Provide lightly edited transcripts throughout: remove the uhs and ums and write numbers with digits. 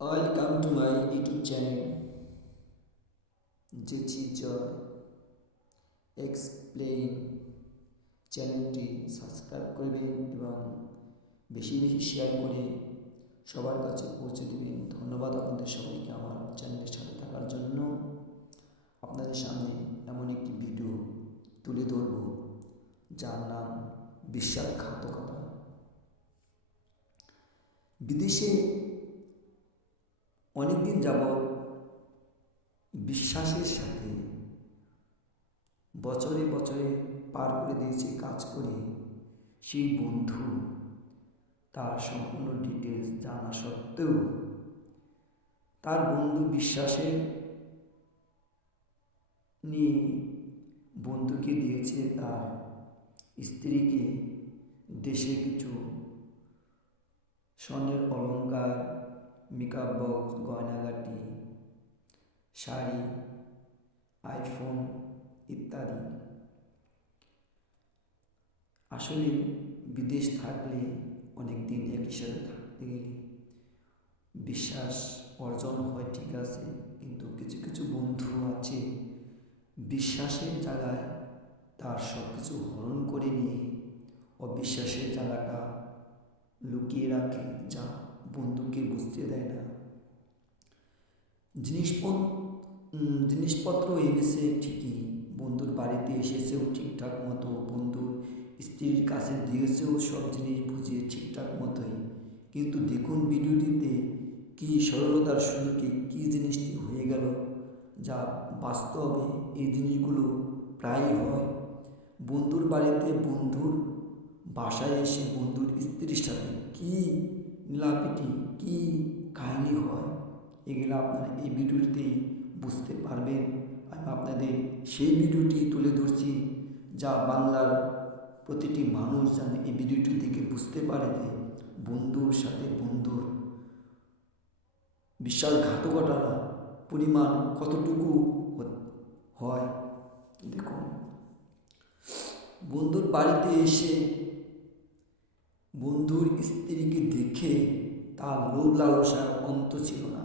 Welcome to my YouTube channel জেচি Joy explain. চ্যানেলটি subscribe করবেন এবং বেশি বেশি শেয়ার করে সবার কাছে পৌঁছে দেবেন। ধন্যবাদ আপনাদের সবাইকে আমার চ্যানেলের সাথে থাকার জন্য। আপনাদের সামনে এমন একটি ভিডিও তুলে ধরব যার নাম বিশ্বাসঘাতকতা। বিদেশে অনেকদিন যাবৎ বিশ্বাসের সাথে বছরে বছরে পার করে দিয়েছে কাজ করে। সেই বন্ধু তার সম্পূর্ণ ডিটেলস জানা সত্ত্বেও তার বন্ধু বিশ্বাসের নিয়ে বন্ধুকে দিয়েছে তার স্ত্রীকে দেশে কিছু স্বর্ণের অলংকার, মেকআপ বক্স, গয়নাগাটি, শাড়ি, আইফোন ইত্যাদি। আসলে বিদেশ থাকলে অনেক দিন একই সাথে থাকতে গেলে বিশ্বাস অর্জন হয়, ঠিক আছে, কিন্তু কিছু কিছু বন্ধু আছে বিশ্বাসের জায়গায় তার সব কিছু হরণ করে নিয়ে অবিশ্বাসের জায়গাটা লুকিয়ে রাখে, যা বন্ধুকে বুঝতে দেয় না। জিনিসপত্র এনেছে ঠিকই, বন্ধুর বাড়িতে এসেছেও ঠিকঠাক মতো, বন্ধুর স্ত্রীর কাছে দিয়েছেও সব জিনিস বুঝিয়ে ঠিকঠাক মতোই, কিন্তু দেখুন ভিডিওটিতে কি সরলতার সুযোগে কী জিনিসটি হয়ে গেল, যা বাস্তবে এই জিনিসগুলো প্রায়ই হয়। বন্ধুর বাড়িতে বন্ধুর বাসায় এসে বন্ধুর স্ত্রীর সাথে কী লীলাপিটি, কী কাহিনী হয়, এগুলো আপনারা এই ভিডিওটিতেই বুঝতে পারবেন। আমি আপনাদের সেই ভিডিওটি তুলে ধরছি যা বাংলার প্রতিটি মানুষ যেন এই ভিডিওটি থেকে বুঝতে পারে যে বন্ধুর সাথে বন্ধুর বিশ্বাসঘাতকতার পরিমাণ কতটুকু হয়। দেখুন, বন্ধুর বাড়িতে এসে বন্ধুর স্ত্রীকে দেখে তার লোভ লালসার অন্ত ছিল না।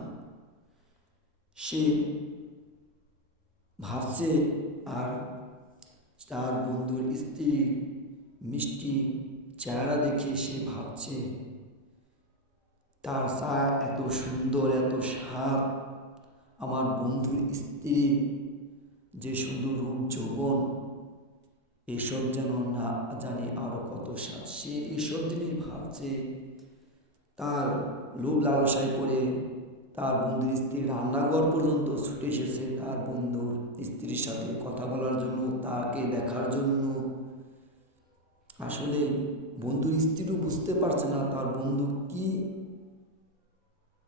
সে ভাবছে, আর তার বন্ধুর স্ত্রীর মিষ্টি চেহারা দেখে সে ভাবছে তার চা এত সুন্দর, এত স্বাদ, আমার বন্ধুর স্ত্রী যে সুন্দর রূপ যৌবন, এসব যেন না জানি আরও কত স্বাদ। সে এইসব জিনিস ভাবছে, তার লোভ লালসায় পড়ে তার বন্ধুর স্ত্রীর রান্নাঘর পর্যন্ত ছুটে এসেছে তার বন্ধুর স্ত্রীর সাথে কথা বলার জন্য, তাকে দেখার জন্য। আসলে বন্ধুর স্ত্রীও বুঝতে পারছে না তার বন্ধু কি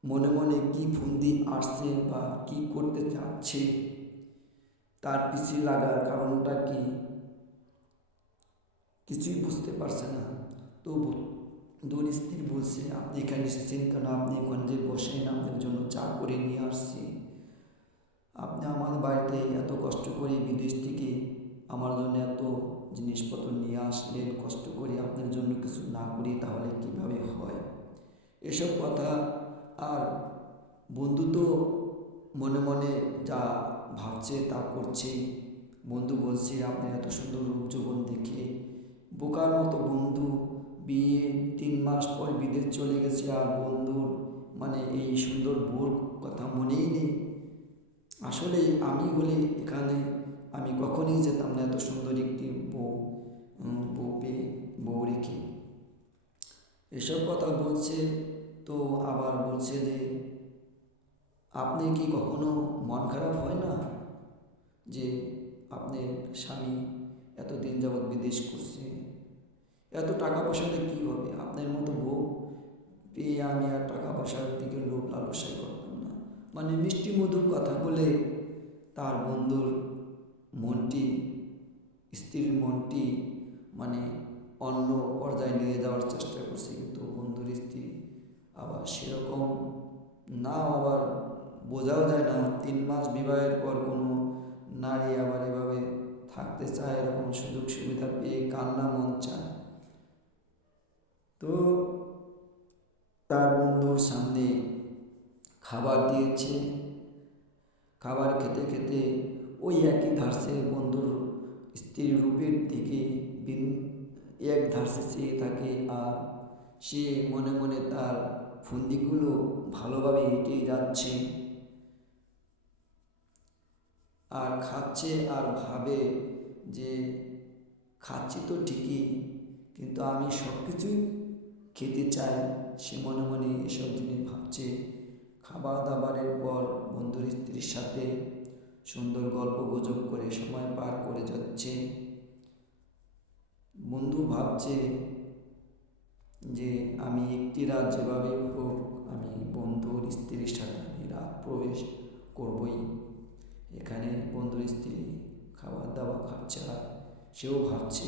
মনে মনে কি ফন্দি আসছে বা কি করতে চাচ্ছে, তার পিছিয়ে লাগার কারণটা কি কিছুই বুঝতে পারছে না। তো বন্ধুর স্ত্রী বলছে, আপনি এখানে এসেছেন কেন? আপনি ওখানে যে বসেন, আপনার জন্য চা করে নিয়ে আসছি। আপনি আমার বাড়িতে এত কষ্ট করে বিদেশ থেকে আমার জন্য এত জিনিসপত্র নিয়ে আসলেন, কষ্ট করে আপনার জন্য কিছু না করি তাহলে কিভাবে হয়? এসব কথা। আর বন্ধু তো মনে মনে যা ভাবছে তা করছে। বন্ধু বলছে, আপনার এত সুন্দর রূপ যৌবন দেখে বোকার মতো বন্ধু বিয়ে 3 মাস পর বিদেশ চলে গেছে, আর বন্ধুর মানে এই সুন্দর বউর কথা মনেই নেই। আসলে আমি হলে এখানে আমি কখনই যেতাম না এত সুন্দর একটি বউ পেয়ে, বউ রেখে। এসব কথা বলছে। তো আবার বলছে যে আপনি কি কখনো মন খারাপ হয় না যে আপনার স্বামী এতদিন যাবৎ বিদেশ করছে, এত টাকা পয়সাতে কী হবে? আপনার মতো বউ পেয়ে আমি আর টাকা পয়সার দিকে লোভ লালসাই করতাম না। মানে মিষ্টি মধুর কথা বলে তার বন্ধুর মনটি, স্ত্রীর মনটি মানে অন্য পর্যায়ে নিয়ে যাওয়ার চেষ্টা করছে, কিন্তু বন্ধুর স্ত্রী আবার সেরকম না, আবার বোঝাও যায় না। 3 মাস বিবাহের পর কোনো নারী আবার এভাবে থাকতে চায়, এরকম সুযোগ সুবিধা পেয়ে কান্না মন চায়। তো তার বন্ধুর সামনে খাবার দিয়েছে। খাবার খেতে খেতে ওই একই ধারসে বন্ধুর স্ত্রীর রূপের দিকে এক ধারসে চেয়ে থাকে, আর সে মনে মনে তার ফন্দিগুলো ভালোভাবে হেঁটে যাচ্ছে আর খাচ্ছে, আর ভাবে যে খাচ্ছি তো ঠিকই, কিন্তু আমি সব কিছুই খেতে চাই। সে মনে মনে এসব জিনিস ভাবছে। খাবার দাবারের পর বন্ধুর স্ত্রীর সাথে সুন্দর গল্প গুজব করে সময় পার করে যাচ্ছে। বন্ধু ভাবছে যে আমি একটি রাত যেভাবে হোক আমি বন্ধুর স্ত্রীর সাথে আমি রাত প্রবেশ করবই। এখানে বন্ধুর স্ত্রী খাবার দাবার খাচ্ছে, আর সেও ভাবছে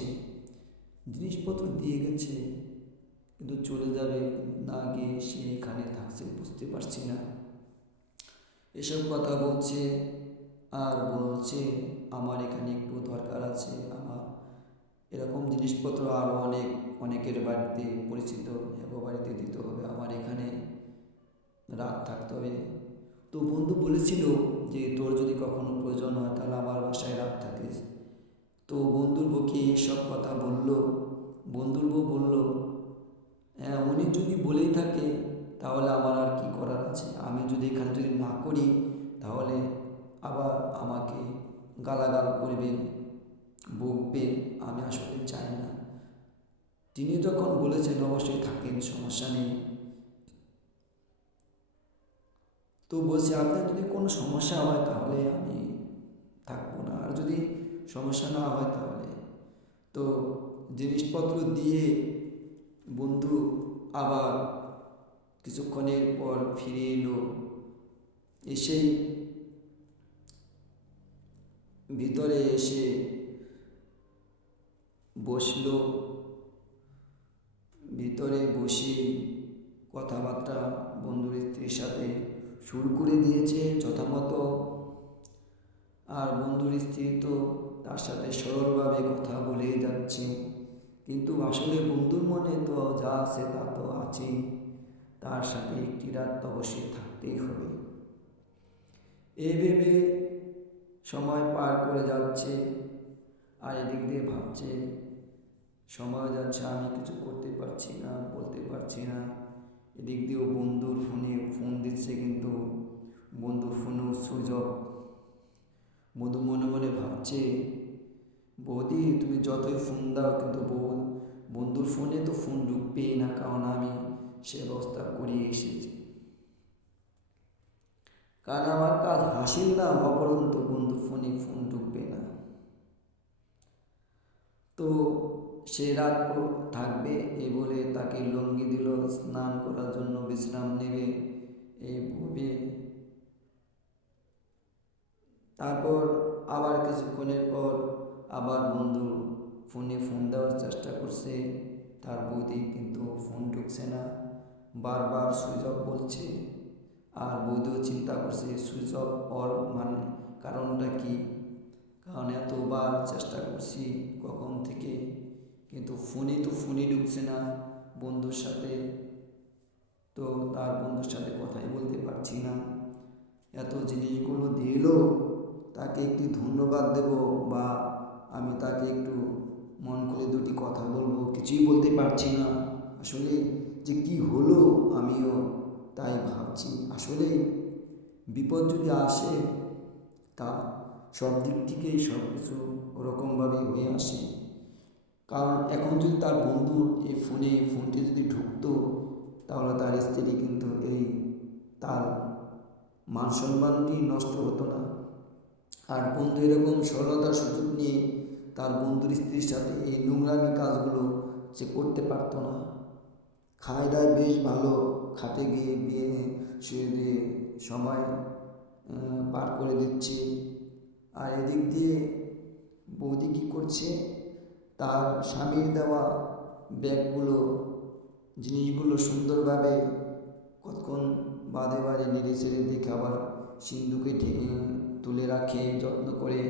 জিনিসপত্র দিয়ে গেছে কিন্তু চলে যাবে না, গিয়ে সে এখানে থাকছে বুঝতে পারছি না। এসব কথা বলছে আর বলছে আমার এখানে একটু দরকার আছে, আমার এরকম জিনিসপত্র আরও অনেকের বাড়িতে পরিচিত বাড়িতে দিতে হবে, আমার এখানে রাত থাকতে হবে। তো বন্ধু বলেছিল যে তোর যদি কখনো প্রয়োজন হয় তাহলে আমার বাসায় রাত থাকিস। তো বন্ধুর বউকে এইসব কথা বলল। বন্ধুর বউ বলল, হ্যাঁ উনি যদি বলেই থাকে তাহলে আমার আর কি করার আছে, আমি যদি এখানে যদি না করি তাহলে আবার আমাকে গালাগাল করবে, বকবে, আমি আসলে চাই না। তিনি যখন বলেছেন অবশ্যই থাকেন, সমস্যা নেই। তো বলছি আপনার যদি কোনো সমস্যা হয় তাহলে আমি থাকবো না, আর যদি সমস্যা না হয় তাহলে। তো জিনিসপত্র দিয়ে বন্ধু আবার কিছুক্ষণের পর ফিরে এলো। এসেই ভিতরে এসে বসলো। ভিতরে বসে কথাবার্তা বন্ধুর স্ত্রীর সাথে শুরু করে দিয়েছে যথামতো। আর বন্ধুর স্ত্রী তো তার সাথে সরলভাবে কথা বলেই যাচ্ছে, কিন্তু আসলে বন্ধুর মনে তো যা আছে তা তো আছেই, তার সাথে একটি রাত অবশ্যই থাকতেই হবে। এই ভেবে সময় পার করে যাচ্ছে, আর এদিক দিয়ে ভাবছে সময় যাচ্ছে, আমি কিছু করতে পারছি না, বলতে পারছি না। এদিক দিয়েও বন্ধুর ফোনে ফোন দিচ্ছে, কিন্তু বন্ধুর ফোনেও সুইচ অফ। বন্ধু মনে মনে ভাবছে বৌদি তুমি যতই ফোন দাও কিন্তু বন্ধুর ফোনে তো ফোন ঢুকবেই না, কারণ আমি সে ব্যবস্থা করিয়ে এসেছি। কারণ আমার কাজ হাসিল না হওয়া পর্যন্ত বন্ধুর ফোনে ফোন ঢুকবে না। তো সে রাত থাকবে এই বলে তাকে লুঙ্গি দিল, স্নান করার জন্য বিশ্রাম নেবে এই ভেবে। তারপর আবার কিছুক্ষণের পর আবার বন্ধু ফোনে ফোন দেওয়ার চেষ্টা করছে তার বৌদি, কিন্তু ফোন ঢুকছে না, বারবার সুইচ অফ বলছে। আর বৌদিও চিন্তা করছে সুইচ অফ ওর মানে কারণটা কি, কারণ এতবার চেষ্টা করছি কখন থেকে, কিন্তু ফোনে ঢুকছে না বন্ধুর সাথে। তো তার বন্ধুর সাথে কথাই বলতে পারছি না। এত জিনিসগুলো দিল, তাকে একটি ধন্যবাদ দেব বা আমি তাকে একটু মন খুলে দুটি কথা বলবো, কিছুই বলতে পারছি না। আসলে যে কি হলো আমিও তাই ভাবছি। আসলে বিপদ যদি আসে তা সব দিক থেকেই সব কিছু ওরকমভাবেই হয়ে আসে। কারণ এখন যদি তার বন্ধুর এই ফোনটি যদি ঢুকতো তাহলে তার স্ত্রী কিন্তু এই তার মান সম্মানটি নষ্ট হতো না। আর বন্ধু এরকম সরলতার সুযোগ নিয়ে তার বন্ধুর স্ত্রীর সাথে এই নোংরামি কাজগুলো সে করতে পারতো না। খায় দায় বেশ ভালো, খাটে গিয়ে বিয়ে শুয়ে দিয়ে সময় পার করে দিচ্ছে। আর এদিক দিয়ে বৌদি কী করছে, তার স্বামীর দেওয়া ব্যাগগুলো জিনিসগুলো সুন্দরভাবে কতক্ষণ বাদে বাদে নেড়ে ছেড়ে দেখে আবার সিন্ধুকে তুলে রাখে যত্ন করে।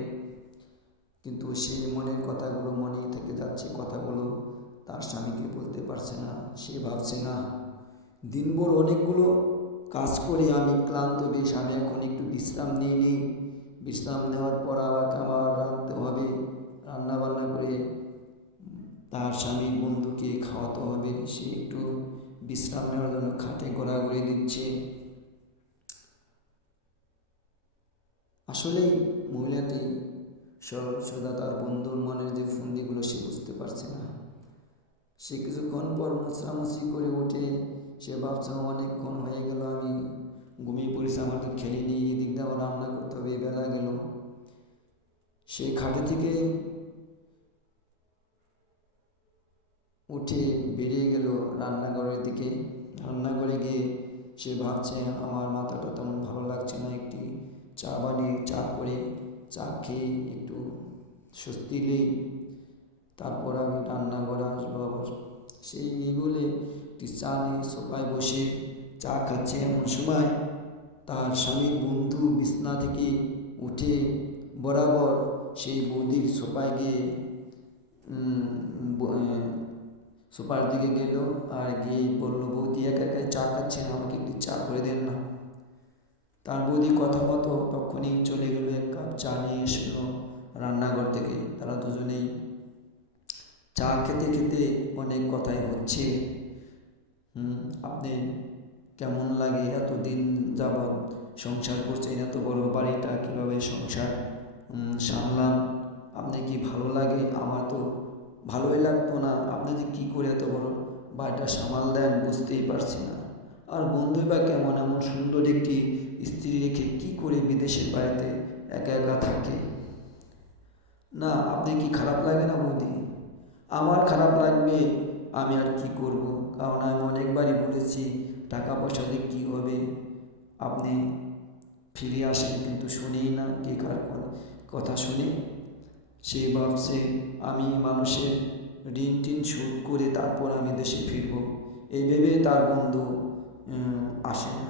কিন্তু সে মনের কথাগুলো মনেই থেকে যাচ্ছে, কথাগুলো তার স্বামীকে বলতে পারছে না। সে ভাবছে না দিনভর অনেকগুলো কাজ করে আমি ক্লান্ত, বেশ আমি এখন একটু বিশ্রাম নিই। বিশ্রাম নেওয়ার পর আমাকে আবার রাঁধতে হবে, রান্না বান্না করে তার স্বামীর বন্ধুকে খাওয়াতে হবে। সে একটু বিশ্রাম নেওয়ার জন্য খাটে গড়াগড়ি দিচ্ছে। আসলে মহিলাটি সদা তার বন্ধুর মনের যে ফন্দিগুলো সে বুঝতে পারছে না। সে কিছুক্ষণ পর মুচড়ামুচড়ি করে ওঠে। সে ভাবছে অনেকক্ষণ হয়ে গেল, আমি ঘুমিয়ে পড়েছি, আমাকে খেলে নিয়ে এদিক দিয়ে আবার রান্না করতে হবে, বেলা গেল। সে খাটে থেকে উঠে বেরিয়ে গেল রান্নাঘরের দিকে। রান্নাঘরে গিয়ে সে ভাবছে আমার মাথাটা তেমন ভালো লাগছে না, একটি চা বানিয়ে চা করে চা খেয়ে একটু স্বস্তি নেই, তারপর আমি রান্নাঘরে আসবো আবার। সেই এই বলে একটি চা নিয়ে সোফায় বসে চা খাচ্ছে। এমন সময় তার স্বামীর বন্ধু বিছনা থেকে উঠে বরাবর সেই বৌদির সোফায় গিয়ে সোফার দিকে গেল আর গিয়ে বলল, বৌদি একা একা চা খাচ্ছেন, আমাকে একটু চা করে দেন না। তার বৌদি কথা মতো তখনই চলে গেল, এক কাপ চা নিয়ে এসলো রান্নাঘর থেকে। তারা দুজনেই চা খেতে খেতে অনেক কথাই হচ্ছে। আপনি কেমন লাগে, এতদিন যাবৎ সংসার করছেন, এত বড় বাড়িটা কীভাবে সংসার সামলান, আপনি কি ভালো লাগে? আমার তো ভালোই লাগতো না, আপনি যে কী করে এত বড় বাড়িটা সামাল দেন বুঝতেই পারছি না। আর বন্ধুই বা কেমন, এমন সুন্দর একটি স্ত্রী রেখে কি করে বিদেশের বাড়িতে একা একা থাকে? না, আপনি কি খারাপ লাগে না বৌদি? আমার খারাপ লাগবে, আমি আর কি করব, কারণ আমি অনেকবারই বলেছি টাকা পয়সা দিয়ে কী হবে, আপনি ফিরে আসেন, কিন্তু শুনেই না, কে কার কথা শুনে। সে ভাবছে আমি মানুষের ঋণ টিন শোধ করে তারপর আমি দেশে ফিরব, এই ভেবে তার বন্ধু আসে না।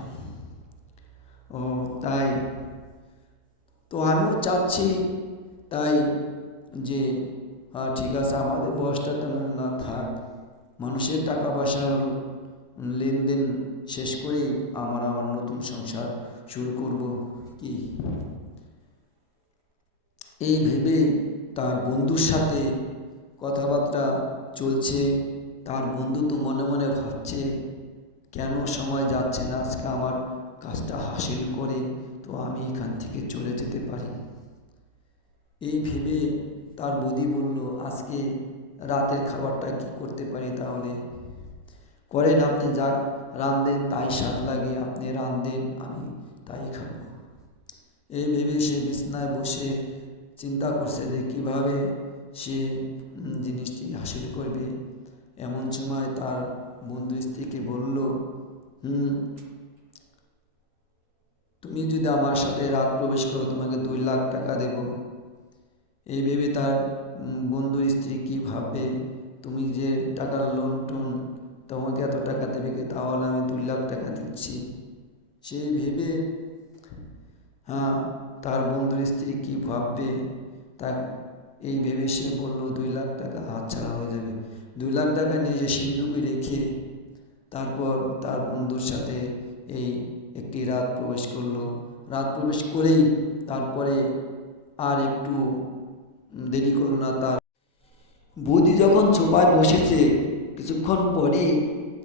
ও তাই তো আমিও চাচ্ছি তাই যে ঠিক আছে, আমাদের বয়সটা তেমন না থাক, মানুষের টাকা পয়সার লেনদেন শেষ করে আমার নতুন সংসার শুরু করব কি, এই ভেবে তার বন্ধুর সাথে কথাবার্তা চলছে। তার বন্ধু তো মনে মনে ভাবছে কেন সময় যাচ্ছে না, আজকে আমার কাজটা হাসিল করে তো আমি এখান থেকে চলে যেতে পারি। এই ভেবে তার বৌদি বলল, আজকে রাতের খাবারটা কি করতে পারি, তাহলে করেন, আপনি যা রাঁধেন তাই স্বাদ লাগে, আপনি রাঁধেন, আমি তাই খাব। এই ভেবে সে বিছানায় বসে চিন্তা করছে যে কীভাবে সে জিনিসটি হাসিল করবে। এমন সময় তার বন্ধু স্ত্রীকে বলল, তুমি যদি আমার সাথে রাত প্রবেশ করো তোমাকে 2 লাখ টাকা দেব। এই ভেবে তার বন্ধুর স্ত্রী কী ভাববে, তুমি যে টাকার লোন টোন, তোমাকে এত টাকা দেবে কি, তাহলে আমি 2 লাখ টাকা দিচ্ছি। সেই ভেবে তার বন্ধুর স্ত্রী কী ভাববে, তা এই ভেবে সে বলল 2 লাখ টাকা হাতছাড়া হয়ে যাবে। 2 লাখ টাকা নিজে সিন্ধুকে রেখে তারপর তার বন্ধুর সাথে এই একটি রাত প্রবেশ করলো। রাত প্রবেশ করেই তারপরে আর একটু দেরি করল না, তার বৌদি যখন সোফায় বসেছে কিছুক্ষণ পরে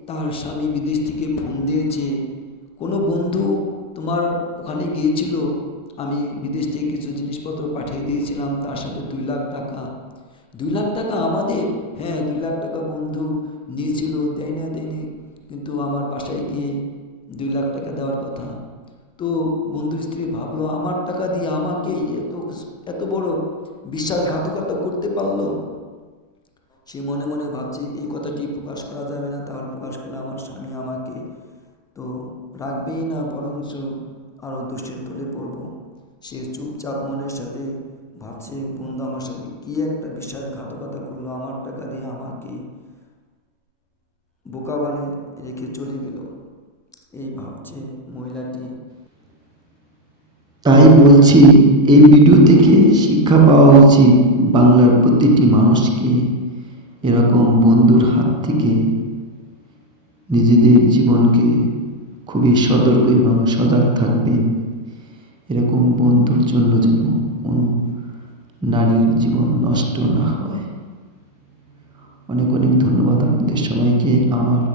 তার স্বামী বিদেশ থেকে ফোন দিয়েছে, কোনো বন্ধু তোমার ওখানে গিয়েছিল, আমি বিদেশ থেকে কিছু জিনিসপত্র পাঠিয়ে দিয়েছিলাম, তার সাথে 2 লাখ টাকা। 2 লাখ টাকা আমাদের? হ্যাঁ, 2 লাখ টাকা বন্ধু নিয়েছিল, দেয়নি, কিন্তু আমার বাসায় গিয়ে 2 লাখ টাকা দেওয়ার কথা। তো বন্ধুর স্ত্রী ভাবলো আমার টাকা দিয়ে আমাকে এত বড় বিশ্বাসঘাতকতা করতে পারলো। সে মনে মনে ভাবছে এই কথাটি প্রকাশ করা যাবে না, তাহলে প্রকাশ করলে আমার স্বামী আমাকে তো রাখবেই না, বরঞ্চ আরও দোষের ধরে পড়ব। সে চুপচাপ মনের সাথে ভাবছে বন্ধু আমার সাথে কী একটা বিশ্বাসঘাতকতা করলো, আমার টাকা দিয়ে আমাকে বোকা বানিয়ে রেখে চলে গেল, এই ভাবছে মহিলাটি। তাই বলছি এই ভিডিও থেকে শিক্ষা পাওয়া উচিত বাংলার প্রতিটি মানুষকে, এরকম বন্ধুর হাত থেকে নিজেদের জীবনকে খুবই সতর্ক এবং সজাগ থাকবেন। এরকম বন্ধুর জন্য যেন কোনো নারীর জীবন নষ্ট না হয়। অনেক অনেক ধন্যবাদ আপনাদের সবাইকে। আমার